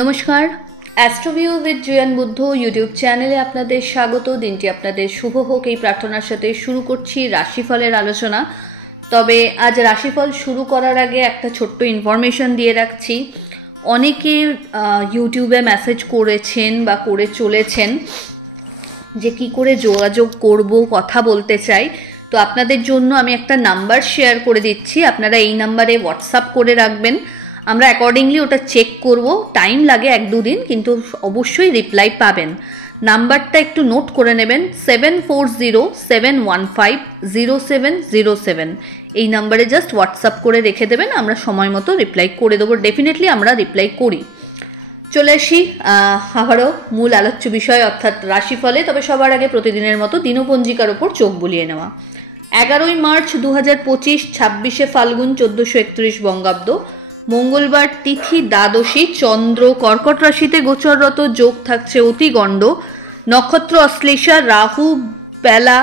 নমস্কার, অ্যাস্ট্রোভিউ with Juan Buddha YouTube চ্যানেলে আপনাদের স্বাগত। দিনটি আপনাদের শুভ হোক এই প্রার্থনার সাথে শুরু করছি রাশিফলের আলোচনা। তবে আজ রাশিফল শুরু করার আগে একটা ছোট্ট ইনফরমেশন দিয়ে রাখছি। অনেকে ইউটিউবে মেসেজ করেছেন বা করে চলেছেন যে কি করে যোগাযোগ করব, কথা বলতে চাই। তো আপনাদের জন্য আমি একটা নাম্বার শেয়ার করে দিচ্ছি, আপনারা এই নাম্বারে হোয়াটসঅ্যাপ করে রাখবেন। আমরা অ্যাকর্ডিংলি ওটা চেক করব, টাইম লাগে 1-2 দিন, কিন্তু অবশ্যই রিপ্লাই পাবেন। নাম্বারটা একটু নোট করে নেবেন, 7407150707। এই নাম্বারে জাস্ট হোয়াটসঅ্যাপ করে রেখে দেবেন, আমরা সময় মতো রিপ্লাই করে দেবো। ডেফিনেটলি আমরা রিপ্লাই করি। চলে আসি আবারও মূল আলোচ্য বিষয় অর্থাৎ রাশিফলে। তবে সবার আগে প্রতিদিনের মতো দিনপঞ্জিকার ওপর চোখ বুলিয়ে নেওয়া। 11ই মার্চ 2025, 26শে ফাল্গুন 1431 বঙ্গাব্দ, মঙ্গলবার, তিথি দ্বাদশী, চন্দ্র কর্কট রাশিতে গোচররত, যোগ থাকছে অতিগণ্ড, নক্ষত্র অশ্লেষা, রাহু বেলা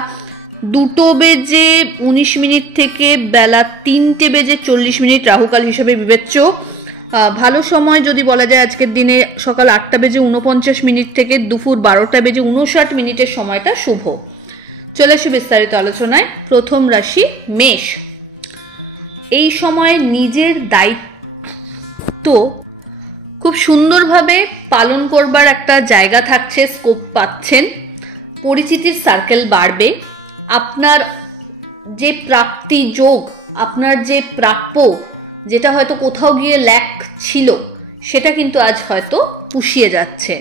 2:19 থেকে বেলা 3:40 রাহুকাল হিসেবে বিবেচ্য। ভালো সময় যদি বলা যায় আজকের দিনে সকাল 8:49 থেকে দুপুর 12:59 সময়টা শুভ। চলে আসি বিস্তারিত আলোচনায়। প্রথম রাশি মেষ। এই সময় নিজের দায়িত্ব খুব সুন্দরভাবে পালন করবার একটা জায়গা থাকছে, স্কোপ পাচ্ছেন, পরিচিতির সার্কেল বাড়বে, আপনার যে প্রাপ্তি যোগ, আপনার যে প্রাপ্য, যেটা হয়তো কোথাও গিয়ে ল্যাক ছিল, সেটা কিন্তু আজ হয়তো পুষিয়ে যাচ্ছে।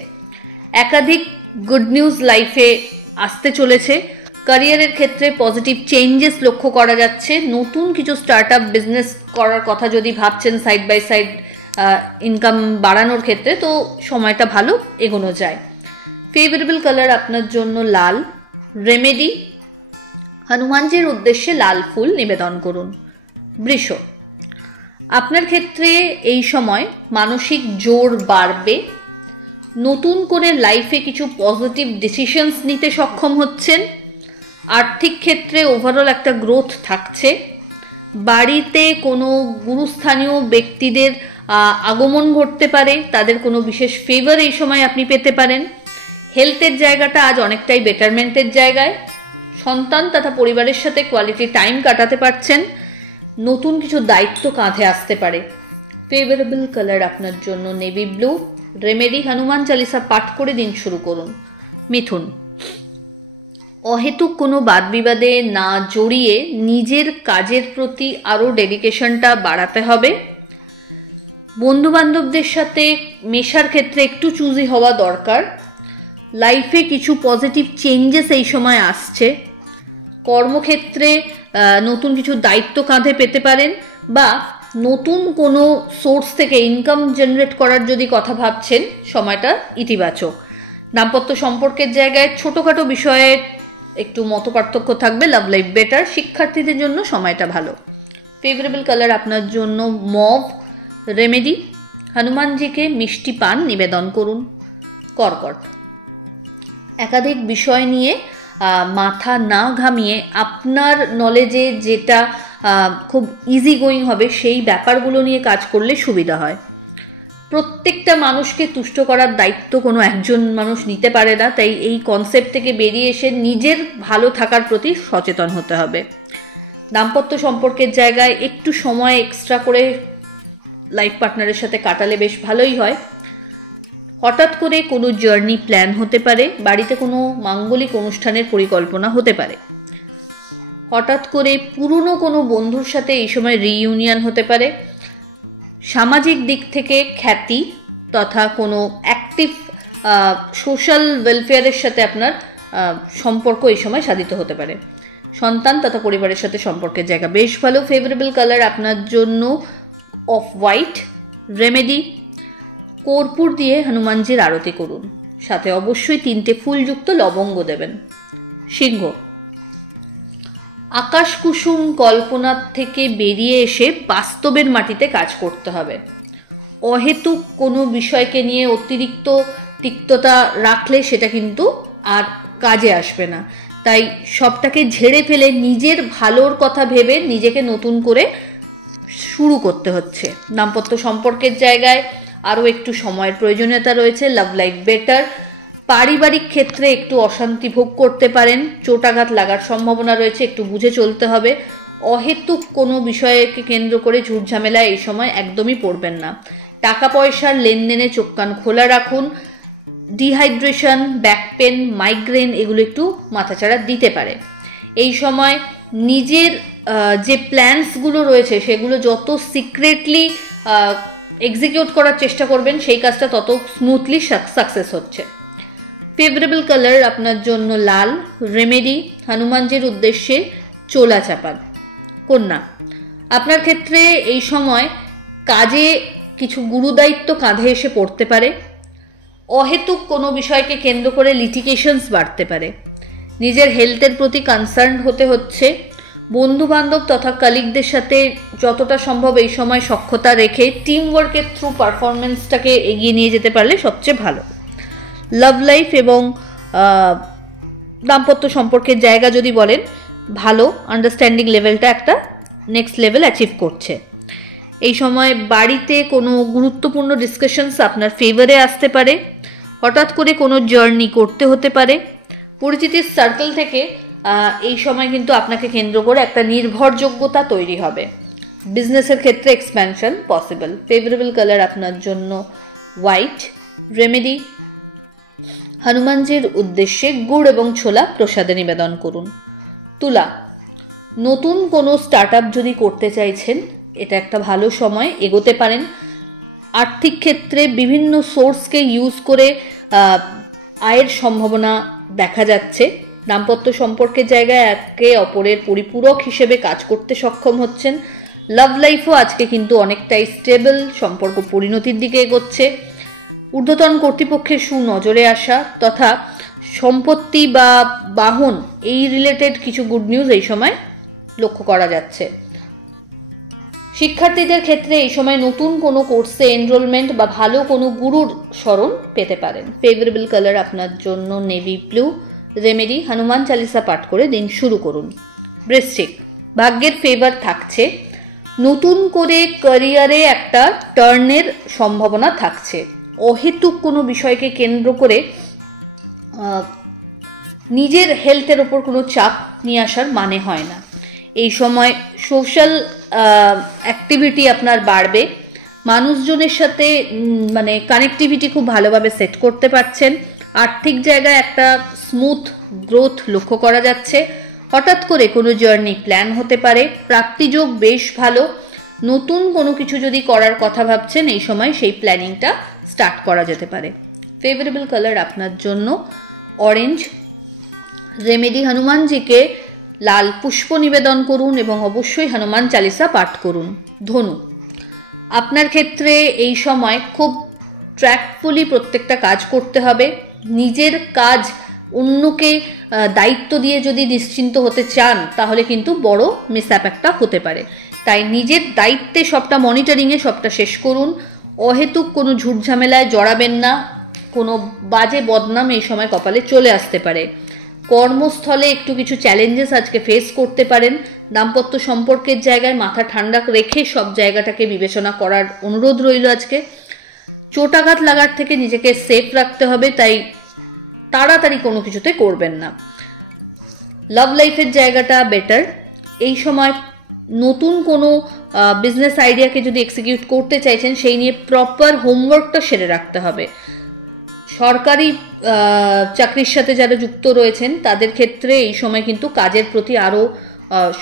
একাধিক গুড নিউজ লাইফে আসতে চলেছে। ক্যারিয়ারের ক্ষেত্রে পজিটিভ চেঞ্জেস লক্ষ্য করা যাচ্ছে। নতুন কিছু স্টার্ট আপ বিজনেস করার কথা যদি ভাবছেন, সাইড বাই সাইড ইনকাম বাড়ানোর ক্ষেত্রে, তো সময়টা ভালো এগোনো যায়। ফেভারেবল কালার আপনার জন্য লাল। রেমেডি, হনুমানজির উদ্দেশ্যে লাল ফুল নিবেদন করুন। বৃষ। আপনার ক্ষেত্রে এই সময় মানসিক জোর বাড়বে, নতুন করে লাইফে কিছু পজিটিভ ডিসিশনস নিতে সক্ষম হচ্ছেন। আর্থিক ক্ষেত্রে ওভারঅল একটা গ্রোথ থাকছে। বাড়িতে কোনো গুরুস্থানীয় ব্যক্তিদের আগমন ঘটতে পারে, তাদের কোনো বিশেষ ফেভার এই সময় আপনি পেতে পারেন। হেলথের জায়গাটা আজ অনেকটাই বেটারমেন্টের জায়গায়। সন্তান তথা পরিবারের সাথে কোয়ালিটি টাইম কাটাতে পারছেন। নতুন কিছু দায়িত্ব কাঁধে আসতে পারে। ফেভারেবল কালার আপনার জন্য navy blue. Remedy, Hanuman Chalisa পাঠ করে দিন শুরু করুন। মিথুন। অহেতুক কোনো বাদ বিবাদে না জড়িয়ে নিজের কাজের প্রতি আরও ডেডিকেশনটা বাড়াতে হবে। বন্ধুবান্ধবদের সাথে মেশার ক্ষেত্রে একটু চুজি হওয়া দরকার। লাইফে কিছু পজিটিভ চেঞ্জেস এই সময় আসছে। কর্মক্ষেত্রে নতুন কিছু দায়িত্ব কাঁধে পেতে পারেন, বা নতুন কোনো সোর্স থেকে ইনকাম জেনারেট করার যদি কথা ভাবছেন, সময়টা ইতিবাচক। দাম্পত্য সম্পর্কের জায়গায় ছোটোখাটো বিষয়ে একটু মতপার্থক্য থাকবে। Love life better. শিক্ষার্থীদের জন্য সময়টা ভালো। ফেভারেবল কালার আপনার জন্য মভ। রেমেডি, হনুমানজিকে মিষ্টি পান নিবেদন করুন। কর্কট। একাধিক বিষয় নিয়ে মাথা না ঘামিয়ে আপনার নলেজে যেটা খুব ইজি গোয়িং হবে, সেই ব্যাপারগুলো নিয়ে কাজ করলে সুবিধা হয়। প্রত্যেকটা মানুষকে তুষ্ট করার দায়িত্ব কোনো একজন মানুষ নিতে পারে না, তাই এই কনসেপ্ট থেকে বেরিয়ে এসে নিজের ভালো থাকার প্রতি সচেতন হতে হবে। দাম্পত্য সম্পর্কের জায়গায় একটু সময় এক্সট্রা করে লাইফ পার্টনারের সাথে কাটালে বেশ ভালোই হয়। হঠাৎ করে কোনো জার্নি প্ল্যান হতে পারে। বাড়িতে কোনো মাঙ্গলিক অনুষ্ঠানের পরিকল্পনা হতে পারে। হঠাৎ করে পুরনো কোনো বন্ধুর সাথে এই সময় রিইউনিয়ন হতে পারে। সামাজিক দিক থেকে খ্যাতি তথা কোনো অ্যাক্টিভ সোশ্যাল ওয়েলফেয়ারের সাথে আপনার সম্পর্ক এই সময় সাধিত হতে পারে। সন্তান তথা পরিবারের সাথে সম্পর্কের জায়গা বেশ ভালো। ফেভারেবল কালার আপনার জন্য অফ হোয়াইট। রেমেডি, কর্পূর দিয়ে হনুমানজির আরতি করুন, সাথে অবশ্যই 3টে ফুলযুক্ত লবঙ্গ দেবেন। সিংহ। আকাশ কুসুম কল্পনার থেকে বেরিয়ে এসে বাস্তবের মাটিতে কাজ করতে হবে। অহেতুক কোনো বিষয়কে নিয়ে অতিরিক্ত তিক্ততা রাখলে সেটা কিন্তু আর কাজে আসবে না। তাই সবটাকে ঝেড়ে ফেলে নিজের ভালোর কথা ভেবে নিজেকে নতুন করে শুরু করতে হচ্ছে। দাম্পত্য সম্পর্কের জায়গায় আরও একটু সময়ের প্রয়োজনীয়তা রয়েছে। Love life better. পারিবারিক ক্ষেত্রে একটু অশান্তি ভোগ করতে পারেন, চোটাঘাত লাগার সম্ভাবনা রয়েছে, একটু বুঝে চলতে হবে। অহেতুক কোনো বিষয়কে কেন্দ্র করে ঝুটঝামেলা এই সময় একদমই পড়বেন না। টাকা পয়সার লেনদেনে চোখ কান খোলা রাখুন। ডিহাইড্রেশন, ব্যাক পেন, মাইগ্রেন এগুলো একটু মাথাচাড়া দিতে পারে। এই সময় নিজের যে প্ল্যানসগুলো রয়েছে সেগুলো যত সিক্রেটলি এক্সিকিউট করার চেষ্টা করবেন সেই কাজটা তত স্মুথলি সাকসেস হচ্ছে। ফেভারেবল কালার আপনার জন্য লাল। রেমেডি হনুমানজির উদ্দেশ্যে চোলা চাপান। কন্যা, আপনার ক্ষেত্রে এই সময় কাজে কিছু গুরুদায়িত্ব কাঁধে এসে পড়তে পারে। অহেতুক কোনো বিষয়কে কেন্দ্র করে লিটিগেশনস বাড়তে পারে। নিজের হেলথের প্রতি কনসার্ন হতে হচ্ছে। বন্ধু বান্ধব তথা কলিগদের সাথে যতটা সম্ভব এই সময় সখ্যতা রেখে টিম ওয়ার্কের থ্রু পারফরমেন্সটাকে এগিয়ে নিয়ে যেতে পারলে সবচেয়ে ভালো। লাভ লাইফ এবং দাম্পত্য সম্পর্কের জায়গা যদি বলেন, ভালো, আন্ডারস্ট্যান্ডিং লেভেলটা একটা নেক্সট লেভেল অ্যাচিভ করছে। এই সময় বাড়িতে কোনো গুরুত্বপূর্ণ ডিসকাশনস আপনার ফেভারে আসতে পারে। হঠাৎ করে কোনো জার্নি করতে হতে পারে। পরিচিতির সার্কেল থেকে এই সময় কিন্তু আপনাকে কেন্দ্র করে একটা নির্ভরযোগ্যতা তৈরি হবে। বিজনেসের ক্ষেত্রে এক্সপ্যানশন পসিবল। ফেভারেবল কালার আপনার জন্য হোয়াইট। রেমেডি হনুমানজির উদ্দেশ্যে গুড় এবং ছোলা প্রসাদে নিবেদন করুন। তুলা, নতুন কোনো স্টার্ট আপ যদি করতে চাইছেন এটা একটা ভালো সময়, এগোতে পারেন। আর্থিক ক্ষেত্রে বিভিন্ন সোর্সকে ইউজ করে আয়ের সম্ভাবনা দেখা যাচ্ছে। দাম্পত্য সম্পর্কের জায়গায় একে অপরের পরিপূরক হিসেবে কাজ করতে সক্ষম হচ্ছেন। লাভ লাইফও আজকে কিন্তু অনেকটাই স্টেবল, সম্পর্ক পরিণতির দিকে এগোচ্ছে। ঊর্ধ্বতন কর্তৃপক্ষের সুনজরে আসা তথা সম্পত্তি বা বাহন এই রিলেটেড কিছু গুড নিউজ এই সময় লক্ষ্য করা যাচ্ছে। শিক্ষার্থীদের ক্ষেত্রে এই সময় নতুন কোনো কোর্সে এনরোলমেন্ট বা ভালো কোনো গুরুর স্মরণ পেতে পারেন। ফেভারেবল কালার আপনার জন্য navy blue. Remedy Hanuman Chalisa পাঠ করে দিন শুরু করুন। বৃশ্চিক, ভাগ্যের ফেভার থাকছে। নতুন করে ক্যারিয়ারে একটা টার্নের সম্ভাবনা থাকছে। অহেতুক কোনো বিষয়কে কেন্দ্র করে নিজের হেলথের ওপর কোনো চাপ নিয়ে আসার মানে হয় না। এই সময় সোশ্যাল অ্যাক্টিভিটি আপনার বাড়বে। মানুষজনের সাথে মানে কানেক্টিভিটি খুব ভালোভাবে সেট করতে পারছেন। আর্থিক জায়গায় একটা স্মুথ গ্রোথ লক্ষ্য করা যাচ্ছে। হঠাৎ করে কোনো জার্নি প্ল্যান হতে পারে। প্রাপ্তিযোগ বেশ ভালো। নতুন কোনো কিছু যদি করার কথা ভাবছেন এই সময় সেই প্ল্যানিংটা স্টার্ট করা যেতে পারে। ফেভারেবল কালার আপনার জন্য অরেঞ্জ। রেমেডি হনুমানজিকে লাল পুষ্প নিবেদন করুন এবং অবশ্যই হনুমান চালিসা পাঠ করুন। ধনু, আপনার ক্ষেত্রে এই সময় খুব ট্র্যাকফুলি প্রত্যেকটা কাজ করতে হবে। নিজের কাজ অন্যকে দায়িত্ব দিয়ে যদি নিশ্চিন্ত হতে চান তাহলে কিন্তু বড় মিসঅ্যাপ একটা হতে পারে। তাই নিজের দায়িত্বে সবটা মনিটরিংয়ে সবটা শেষ করুন। অহেতুক কোনো ঝুটঝামেলায় জড়াবেন না। কোনো বাজে বদনাম এই সময় কপালে চলে আসতে পারে। কর্মস্থলে একটু কিছু চ্যালেঞ্জেস আজকে ফেস করতে পারেন। দাম্পত্য সম্পর্কের জায়গায় মাথা ঠান্ডা রেখে সব জায়গাটাকে বিবেচনা করার অনুরোধ রইল আজকে। চোটাঘাত লাগার থেকে নিজেকে সেফ রাখতে হবে, তাই তাড়াতাড়ি কোনো কিছুতে করবেন না। লাভ লাইফের জায়গাটা বেটার। এই সময় নতুন কোনো বিজনেস আইডিয়াকে যদি এক্সিকিউট করতে চাইছেন সেই নিয়ে প্রপার হোমওয়ার্কটা সেরে রাখতে হবে। সরকারি চাকরির সাথে যারা যুক্ত রয়েছেন তাদের ক্ষেত্রে এই সময় কিন্তু কাজের প্রতি আরও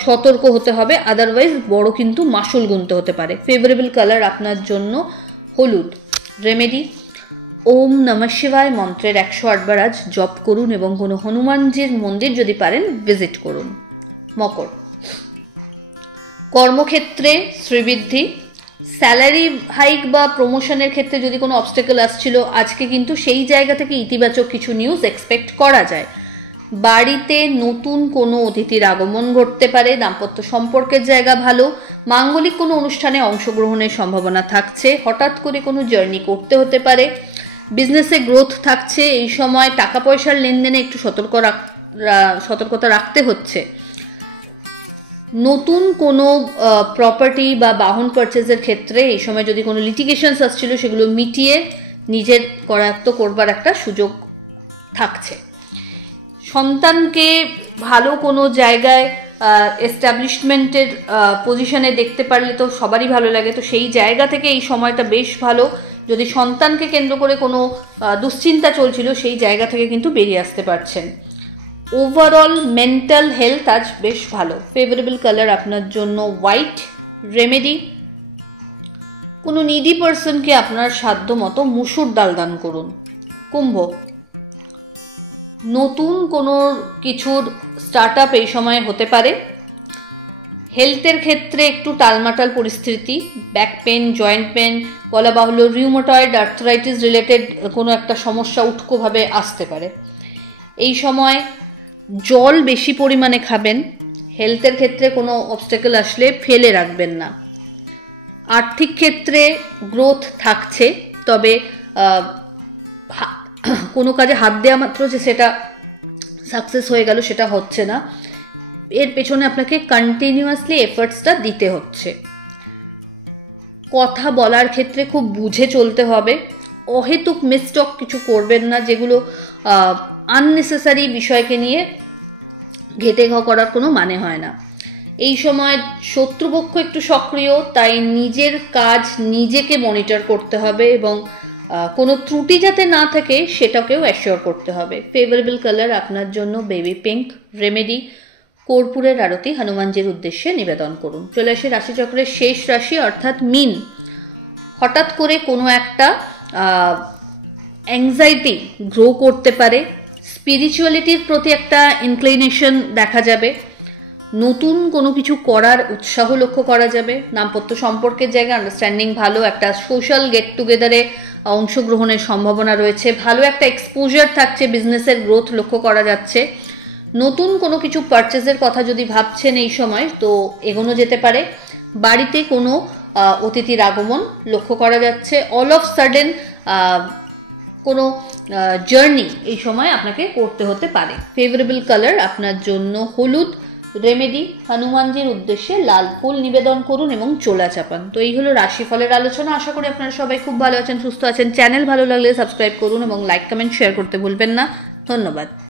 সতর্ক হতে হবে, আদারওয়াইজ বড় কিন্তু মাসুল গুনতে হতে পারে। ফেভারেবল কালার আপনার জন্য হলুদ। রেমেডি ওম নমঃ শিবায় মন্ত্রের 108 বার আজ জপ করুন এবং কোনো হনুমানজির মন্দির যদি পারেন ভিজিট করুন। মকর, কর্মক্ষেত্রে শ্রীবৃদ্ধি। স্যালারি হাইক বা প্রমোশনের ক্ষেত্রে যদি কোনো অবস্টেকল আসছিল আজকে কিন্তু সেই জায়গা থেকে ইতিবাচক কিছু নিউজ এক্সপেক্ট করা যায়। বাড়িতে নতুন কোনো অতিথির আগমন ঘটতে পারে। দাম্পত্য সম্পর্কের জায়গা ভালো। মাঙ্গলিক কোনো অনুষ্ঠানে অংশগ্রহণের সম্ভাবনা থাকছে। হঠাৎ করে কোনো জার্নি করতে হতে পারে। বিজনেসে গ্রোথ থাকছে। এই সময় টাকা পয়সার লেনদেনে একটু সতর্কতা রাখতে হচ্ছে। নতুন কোনো প্রপার্টি বা বাহন পারচেজের ক্ষেত্রে এই সময় যদি কোনো লিটিগেশনস আসছিল সেগুলো মিটিয়ে নিজের করায়ত্ত করবার একটা সুযোগ থাকছে। সন্তানকে ভালো কোনো জায়গায় এস্টাবলিশমেন্টের পজিশনে দেখতে পারলে তো সবারই ভালো লাগে, তো সেই জায়গা থেকে এই সময়টা বেশ ভালো। যদি সন্তানকে কেন্দ্র করে কোনো দুশ্চিন্তা চলছিল সেই জায়গা থেকে কিন্তু বেরিয়ে আসতে পারছেন। ওভারঅল মেন্টাল হেলথ আজ বেশ ভালো। ফেভারেবল কালার আপনার জন্য হোয়াইট। রেমেডি, কোনো নিডি পার্সনকে আপনার সাধ্য মতো মুসুর ডাল দান করুন। কুম্ভ, নতুন কোনো কিছুর স্টার্ট আপ এই সময় হতে পারে। হেলথের ক্ষেত্রে একটু টালমাটাল পরিস্থিতি, ব্যাক পেন, জয়েন্ট পেন, বলা বাহুল্য রিউমাটয়েড আর্থরাইটিস রিলেটেড কোনো একটা সমস্যা উটকোভাবে আসতে পারে। এই সময় জল বেশি পরিমাণে খাবেন। হেলথের ক্ষেত্রে কোনো অবস্টেকল আসলে ফেলে রাখবেন না। আর্থিক ক্ষেত্রে গ্রোথ থাকছে, তবে কোনো কাজে হাত দেওয়া মাত্র যে সেটা সাকসেস হয়ে গেল সেটা হচ্ছে না, এর পেছনে আপনাকে কন্টিনিউয়াসলি এফর্টসটা দিতে হচ্ছে। কথা বলার ক্ষেত্রে খুব বুঝে চলতে হবে। অহেতুক মিসটক কিছু করবেন না, যেগুলো আননেসেসারি বিষয়কে নিয়ে ঘেটে ঘ করার কোনো মানে হয় না। এই সময় শত্রুপক্ষ একটু সক্রিয়, তাই নিজের কাজ নিজেকে মনিটর করতে হবে এবং কোনো ত্রুটি যাতে না থাকে সেটাকেও অ্যাসিওর করতে হবে। ফেভারেবল কালার আপনার জন্য বেবি পিঙ্ক। রেমেডি, কর্পূরের আরতি হনুমানজির উদ্দেশ্যে নিবেদন করুন। চলে আসি রাশিচক্রের শেষ রাশি অর্থাৎ মীন। হঠাৎ করে কোনো একটা অ্যাংজাইটি গ্রো করতে পারে। স্পিরিচুয়ালিটির প্রতি একটা ইনক্লিনেশন দেখা যাবে। নতুন কোনো কিছু করার উৎসাহ লক্ষ্য করা যাবে। দাম্পত্য সম্পর্কের জায়গায় আন্ডারস্ট্যান্ডিং ভালো। একটা সোশ্যাল গেট টুগেদারে অংশগ্রহণের সম্ভাবনা রয়েছে। ভালো একটা এক্সপোজার থাকছে, বিজনেসের গ্রোথ লক্ষ্য করা যাচ্ছে। নতুন কোনো কিছু পারচেজের কথা যদি ভাবছেন এই সময় তো এগোনো যেতে পারে। বাড়িতে কোনো অতিথির আগমন লক্ষ্য করা যাচ্ছে। অল অফ সাডেন কোনো জার্নি এই সময় আপনাকে করতে হতে পারে। ফেভারেবল কালার আপনার জন্য হলুদ। রেমেডি, হনুমানজির উদ্দেশ্যে লাল ফুল নিবেদন করুন এবং চোলা চাপান। তো এই হলো রাশিফলের আলোচনা। আশা করি আপনারা সবাই খুব ভালো আছেন, সুস্থ আছেন। চ্যানেল ভালো লাগলে সাবস্ক্রাইব করুন এবং লাইক কমেন্ট শেয়ার করতে ভুলবেন না। ধন্যবাদ।